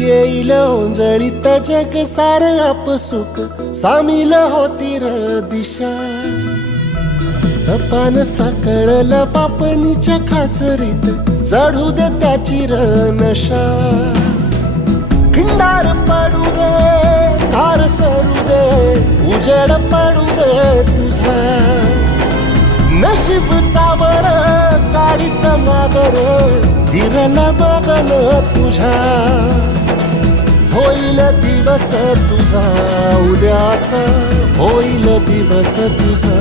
येईल ओंजळीत जग सार आपसुक सामील होती र दिशा. सपान साकळलं पापणीच्या खाचरीत चढू दे त्याची र नशा. खिंडार पडू दे धार सरू दे उजेड पडू दे तुझा. नशीब चावर काढीत मागर धीरल बघन तुझ्या. होईल दिवस तुझा उद्याचा होईल दिवस तुझा.